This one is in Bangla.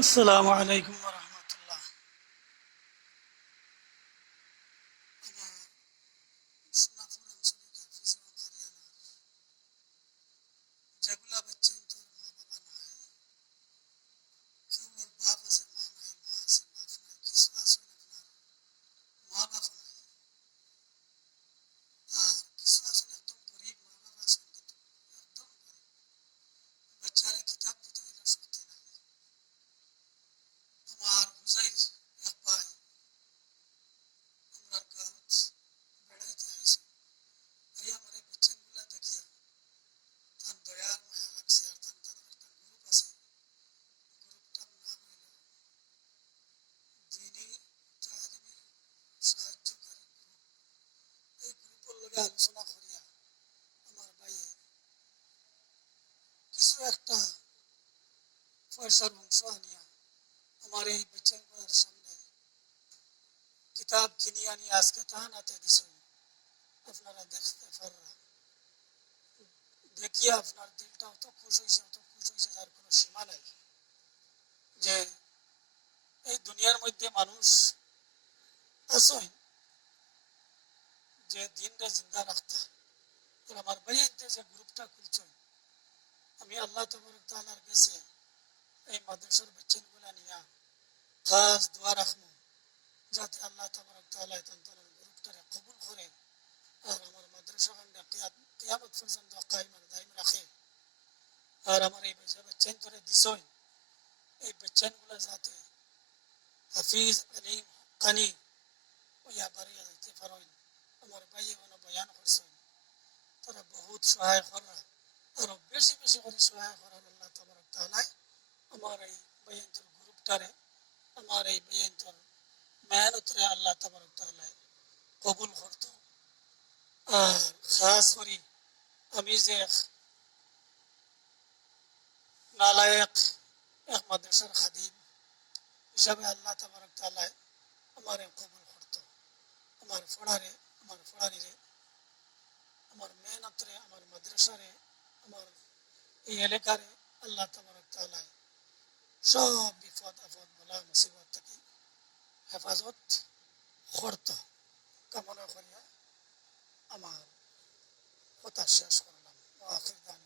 আসসালামু আলাইকুম রহমতুল্লাহ। যেগুলা বাচ্চা কিন্তু মা বাবা নাই, কেউ ওর বাপ আছে, মা নাই, মা আছে, বাপ নাই, কিছু আছে আপনার মা বাপ নাই, আর কিছু আছে একদম গরিব মা বাবা আছে কিন্তু একদম গরিব বাচ্চারা কিতাব দিতে হইলে শক্তি নাই। আমার হুজাইর এক ভাই আমরা গাঁত বেড়াইতে আইছে, এই আমার এই বাচ্চাগুলা দেখিয়া তার দয়ার মায়া লাগছে। আর তাদের একটা গ্রুপ আছে, গ্রুপটার নাম হইল দিনী তালিমি সাহায্যকারী গ্রুপ। এই গ্রুপের লগে আলোচনা করিয়া আমার ভাইয়ে কিছু একটা পয়সার অংশ আনিয়া আমার এই বেচার সামনে কিতাব কিনিয়ে আনিয়ে আজকে তাহার হাতে দিছ। আপনারা দেখতে পাররা, দেখিয়া আপনার দিলটা অত খুশ হয়েছে, অত খুশ হয়েছে যার কোনো সীমা নাই। যে এই দুনিয়ার মধ্যে মানুষ আসই যে দিনটা জিন্দা রাখতে। আর আমার ভাইয়ের যে গ্রুপটা খুলছ, আমি আল্লাহ তবরক তাআলার কাছে এই মাদ্রাসার বাচ্চাগুলা নিয়া খাস দোয়া রাখবো যাতে আল্লাহ তবরক তাআলা তাদের গ্রুপটারে কবুল করে আর আমার মাদ্রাসা খানটা কিয়ামত পর্যন্ত কায়েম আর দায়েম রাখে। আর আমার এই বাচ্চান ধরে দিছই, এই বাচ্চানগুলা যাতে হাফিজ আলিম হক্কানি ওইয়া বাড়িয়া যাইতে পারেন। আমার ভাইয়ে কোনো বয়ান করছেন, তারা বহুত সহায় করা, আরো বেশি বেশি করে সহায় করার আল্লাহ তবরক তাআলা আমার এই বয়ান্তর গ্রুপটারে, আমার এই বয়ান্তর মেহনতরে আল্লাহ তবরক তাআলা কবুল করতো। আর খাস করি আমি যে নালায়েক এক মাদ্রাসার খাদিম হিসাবে আল্লাহ তবরক তাআলা আমার কবুল করতো। আমার পড়ারে, আমার পড়ানিরে, আমার মেহনতরে, আমার মাদ্রাসারে, আমার এই এলাকারে আল্লাহ তবরক তাআলা সব বিপদ আপদ বলা মুসিবত থেকে হেফাজত করতো কামনা করিয়া আমার কথা শেষ করলাম। আখির দান